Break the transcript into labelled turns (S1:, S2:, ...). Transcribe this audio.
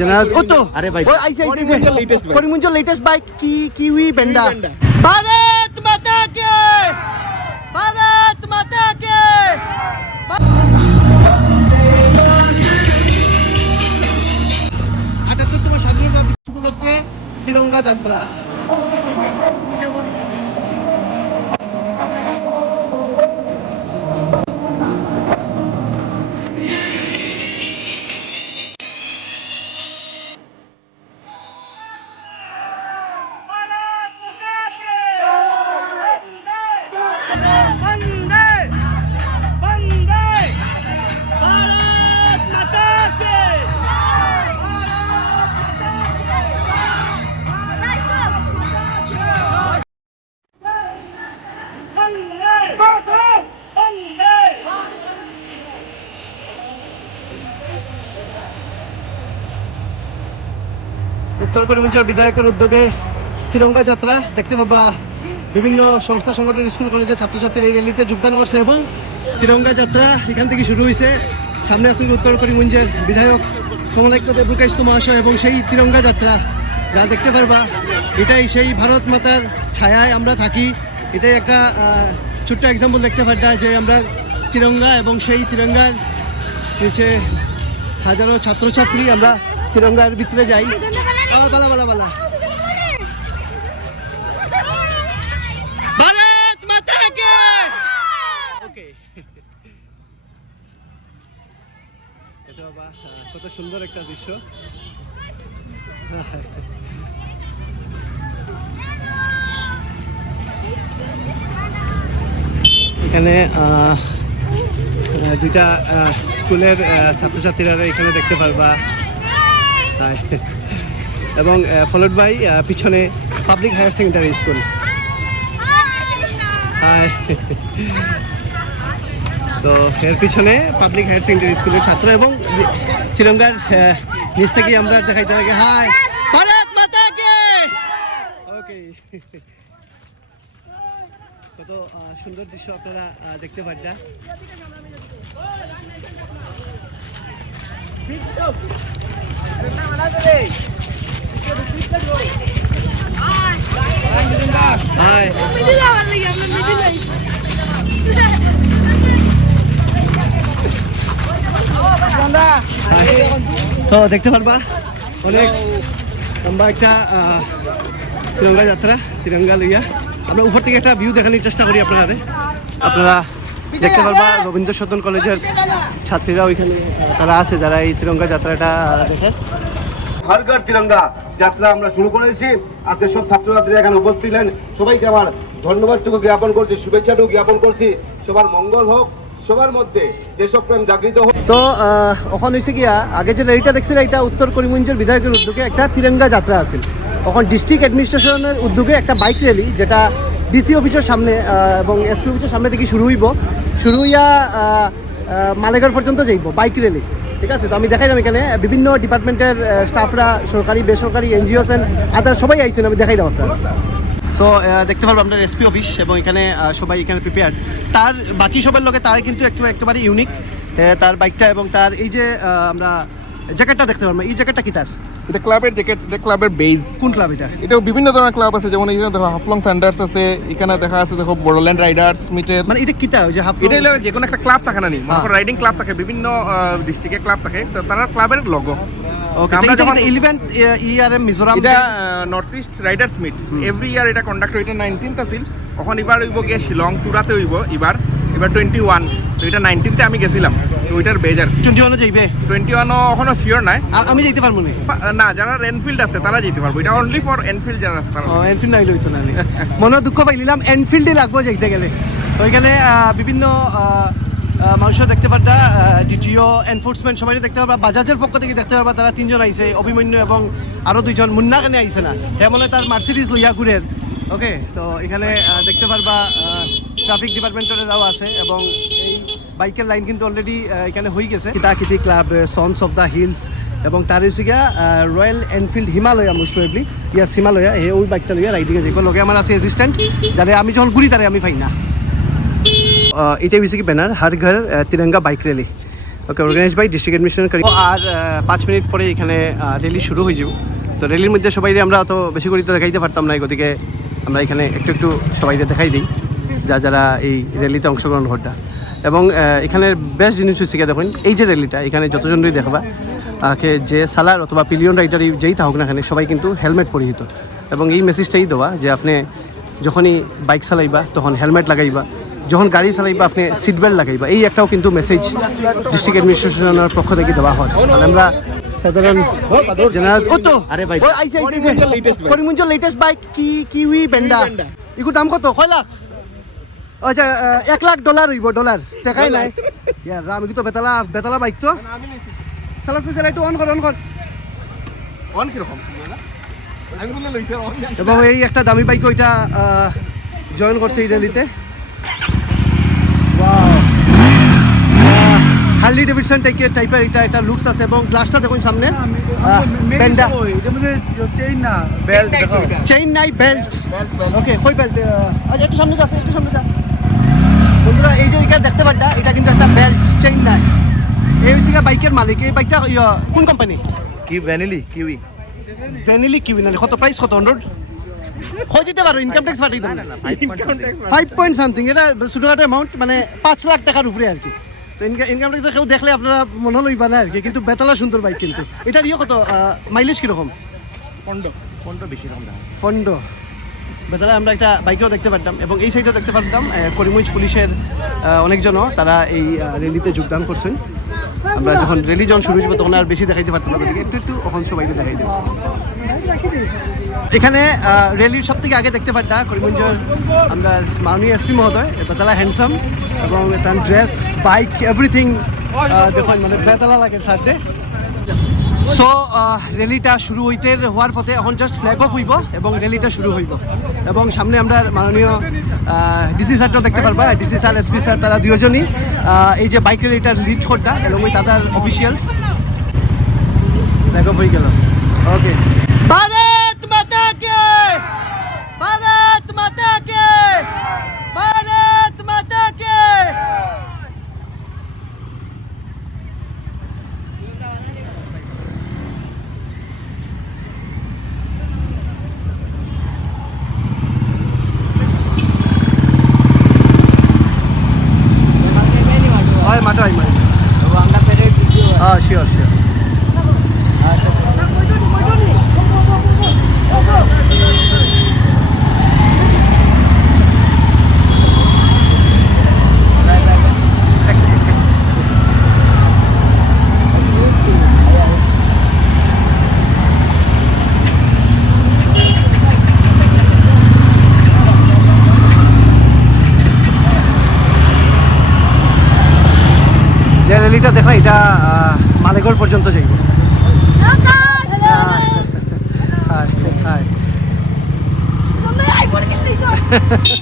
S1: General ও তো
S2: আরে ভাই, করিমগঞ্জের
S1: লেটেস্ট বাইক কি কিউই বেন্ডা
S2: বেন্ডা।
S1: ভারত মাতা কে ভারত মাতা কে আটাত্তরতম স্বাধীনতা দিবস উপলক্ষে তিরঙ্গা যাত্রা। উত্তর করিমগঞ্জের বিধায়কের উদ্যোগে তিরঙ্গা যাত্রা দেখতে পাবা। বিভিন্ন সংস্থা, সংগঠন, স্কুল, কলেজের ছাত্রছাত্রীরা এই র্যালিতে যোগদান করছে এবং তিরঙ্গা যাত্রা এখান থেকে শুরু হয়েছে। সামনে আসছেন উত্তর করিমগঞ্জের বিধায়ক কমলাক্য দেবকাইস্ত মহাশয় এবং সেই তিরঙ্গা যাত্রা। যা দেখতে পারবা, এটাই সেই ভারত মাতার ছায়ায় আমরা থাকি। এটাই একটা ছোট্ট এক্সাম্পল দেখতে পারবা যে আমরা তিরঙ্গা এবং সেই তিরঙ্গার নিচে হাজারো ছাত্রছাত্রী আমরা তিরঙ্গার ভিতরে যাই। বালা বালা বালা। ভারত মাতা কে? ওকে। এটা বাবা কত সুন্দর একটা দৃশ্য। এখানে দুইটা আহ, স্কুলের ছাত্রছাত্রীরা এখানে দেখতে পারবা। এবং ফলোড বাই পিছনে পাবলিক হায়ার সেকেন্ডারি স্কুল তো, এর পিছনে পাবলিক হায়ার সেকেন্ডারি স্কুলের ছাত্র এবং তিরঙ্গার নিচ থেকে আমরা দেখাইতে লাগে হাই। ভারত মাতা কে ওকে কত সুন্দর দৃশ্য আপনারা দেখতে হাই তো দেখতে পারবা, অনেক লম্বা একটা তিরঙ্গা যাত্রা, তিরঙ্গা লইয়া। আমরা উপর থেকে একটা ভিউ দেখানোর চেষ্টা করি আপনারা। আপনারা দেখতে পারবা রবীন্দ্র সদন কলেজের ছাত্রীরা ওইখানে তারা আছে যারা এই তিরঙ্গা যাত্রাটা দেখেন দেখে।
S3: হর ঘর তিরঙ্গা যাত্রা আমরা শুরু করেছি। আজকে সব ছাত্রছাত্রীরা এখানে উপস্থিত ছিলেন সবাইকে আমার ধন্যবাদটুকু জ্ঞাপন করছি শুভেচ্ছাটুকু জ্ঞাপন করছি। সবার মঙ্গল হোক। সবার মধ্যে যেসব প্রেম জাগৃত
S1: তো আহ, হয়েছে গিয়া আগে যে রেলিটা দেখছিল এটা উত্তর করিমগঞ্জের বিধায়কের উদ্যোগে একটা তিরঙ্গা যাত্রা আছে তখন ডিস্ট্রিক্ট অ্যাডমিনিস্ট্রেশনের উদ্যোগে একটা বাইক র্যালি যেটা ডিসি অফিসের সামনে এবং এসপি অফিসের সামনে থেকে শুরু হইব। শুরু হইয়া মালেগাঁও পর্যন্ত যাইব বাইক র্যালি ঠিক আছে? তো আমি দেখাইলাম এখানে বিভিন্ন ডিপার্টমেন্টের স্টাফরা সরকারি বেসরকারি এনজিওস এন্ড আদার সবাই আইছেন আমি দেখাইলাম আপনারা সো দেখতে পারব আপনার এসপি অফিস এবং এখানে সবাই এখানে প্রিপেয়ার তার বাকি সবার লোকে তার কিন্তু একটু একেবারে ইউনিক তার বাইকটা এবং তার এই যে আমরা জ্যাকেটটা দেখতে পারব। এই জ্যাকেটটা কি তার?
S4: এটা ক্লাবের জ্যাকেট এটা ক্লাবের বেজ
S1: কোন ক্লাব এটা?
S4: এটাও বিভিন্ন ধরনের ক্লাব আছে যেমন এখানে দেখো হাফলং থান্ডার্স আছে এখানে দেখা আছে দেখো বড়োল্যান্ড রাইডার্স মিটের
S1: মানে এটা কিতা ওই যে হাফ
S4: এটা হলো যে কোনো একটা ক্লাব থাকে না নি?
S1: হ্যাঁ।
S4: রাইডিং ক্লাব থাকে বিভিন্ন ডিস্ট্রিক্টে ক্লাব থাকে। তো তারা ক্লাবের লগো
S1: ওকে
S4: আমরা যখন-
S1: ইলেভেন্থ ইআরএম মিজোরাম
S4: এটা north east riders meet every year এটা কন্ডাক্ট এটা নাইনটিন্থ আছিল এখন এবার হইব গিয়ে শিলং তুরাতে হইব এবার। এবার টোয়েন্টি ওয়ান তো এটা নাইনটিনতে আমি গেছিলাম। তো ওইটার বেজ আর
S1: টোয়েন্টি ওয়ানও যাইবে?
S4: টোয়েন্টি ওয়ানও এখনও শিওর নাই।
S1: আমি যাইতে পারব না।
S4: না যারা এনফিল্ড আছে তারা যেতে পারব। এটা অনলি ফর এনফিল্ড যারা আছে তারা
S1: এনফিল্ড নাইলে হইতো না মনে দুঃখ পাইলাম এনফিল্ডে লাগবো যাইতে গেলে। বিভিন্ন মানুষও দেখতে পারবা ডিটিও এনফোর্সমেন্ট সবাই দেখতে পারবা, বাজাজের পক্ষ থেকে দেখতে পারবা, তারা তিনজন আইসে অভিমন্যু এবং আরও দুইজন মুন্না কেনে আইসে না। হে মনে তার মার্সিডিজ লইয়া ঘুরের। ওকে তো এখানে দেখতে পারবা ট্রাফিক ডিপার্টমেন্টেরও আছে এবং এই বাইকের লাইন কিন্তু অলরেডি এখানে হয়ে গেছে। Kitakiti club sons of the hills এবং তার হচ্ছে গিয়া রয়্যাল এনফিল্ড হিমালয়া মোস্ট ইয়াস হিমালয়া হে ওই বাইকটা লইয়া রাইডিংয়ে যাইব। লগে আমার আছে অ্যাসিস্ট্যান্ট যাতে আমি যখন ঘুরি তারে আমি পাই না। এটাই হয়েছে কি banner Har Ghar Tiranga bike rally okay organize by district admission করি। আর পাঁচ মিনিট পরে এখানে র্যালি শুরু হয়ে যাব। তো র্যালির মধ্যে সবাই আমরা অত বেশি করে তো দেখাইতে পারতাম না গতিকে আমরা এখানে একটু একটু সবাই দেখাই দিই, যা যারা এই র্যালিতে অংশগ্রহণ করতা। এবং এখানের বেস্ট জিনিস হচ্ছে কি দেখুন, এই যে র্যালিটা এখানে যতজনই দেখবা আকে যে সালার অথবা পিলিয়ন রাইডারই যেই থাকুক না এখানে সবাই কিন্তু হেলমেট পরিহিত। এবং এই মেসেজটাই দেওয়া যে আপনি যখনই বাইক চালাইবা, তখন হেলমেট লাগাইবা। যখন গাড়ি চালাইবা আপনি সিট বেল্ট লাগাইবা এই একটাও কিন্তু মেসেজ ডিস্ট্রিক্ট অ্যাডমিনিস্ট্রেশনের পক্ষ থেকে দেওয়া হয়। মানে আমরা সাধারণ জেনারেল ও তো! আরে ভাই আইছে আইছে করিমগঞ্জের লেটেস্ট বাইক কি কিউই বেন্ডা ইগুর দাম কত? কয় লাখ? আচ্ছা এক লাখ ডলার হইব ডলার টাকাই নাই। ইয়ার রাম ইগু তো বেতালা বেতালা বাইক তো। চালাচ্ছে চালা একটু অন কর অন কর।
S4: কীরকম? অন
S1: এবং এই একটা দামি বাইক ওইটা জয়েন করছে এই র্যালিতে হার্লি ডেভিডসন টাইপের টাইপের এটা একটা লুকস আছে এবং গ্লাসটা দেখুন সামনে। বেন্ডা
S2: চেইন না বেল্ট দেখো
S1: চেইন নাই বেল্ট ওকে কই বেল্ট আচ্ছা একটু সামনে যাচ্ছে একটু সামনে যা। বন্ধুরা এই যে এখানে দেখতে পারটা এটা কিন্তু একটা বেল্ট চেইন নাই এই হচ্ছে বাইকের মালিক। এই বাইকটা ইয়া, কোন কোম্পানি
S2: কি ভ্যানিলি কিউই।
S1: ভ্যানিলি কিউই না কত প্রাইস কত হান্ড্রেড হয়ে যেতে পারো ইনকাম ট্যাক্স পাঠিয়ে দেন ফাইভ পয়েন্ট সামথিং এটা ছোটোখাটো অ্যামাউন্ট মানে পাঁচ লাখ টাকার উপরে আর কি। তো ইনকাম ট্যাক্স কেউ দেখলে আপনারা মনে লইবা না আর কি কিন্তু বেতালা সুন্দর বাইক কিন্তু। এটার ইয়ে কত? মাইলেজ কীরকম?
S4: পন্ড।
S2: কোনটা বেশি রকম
S1: ফন্ড বেতালা আমরা একটা বাইকেও দেখতে পারতাম এবং এই সাইডেও দেখতে পারতাম করিমগঞ্জ পুলিশের অনেকজনও তারা এই রেলিতে র্যালিতে যোগদান করছেন। আমরা যখন রিলিজন শুরু হয়েছিল, তখন আর বেশি দেখাইতে পারতাম না। একটু একটু এখন সবাইকে দেখাই দেবো এখানে রেলির সব থেকে আগে দেখতে পারতা করিমগঞ্জের আমরা মাননীয় এসপি মহোদয় বেতালা হ্যান্ডসাম এবং তার ড্রেস বাইক এভরিথিং দেখুন মানে বেতালা লাগে সাথে। সো র্যালিটা শুরু হইতে হওয়ার পথে এখন জাস্ট ফ্ল্যাগ অফ হইব এবং র্যালিটা শুরু হইব। এবং সামনে আমরা মাননীয় ডিসি স্যারটাও দেখতে পারবা। ডিসি স্যার এসপি স্যার তারা দুজনই এই যে বাইক র্যালিটার লিড করটা এবং ওই তাদের অফিসিয়ালস ফ্ল্যাগ অফ হয়ে গেল। ওকে ভারত মাতা কে ভারত মাতা কে ভারত মাতা কে হয় মাতো আই মাই হ্যাঁ শিওর শিওর যে র্যালিটা দেখা এটা মালেগড় পর্যন্ত যাইব। High high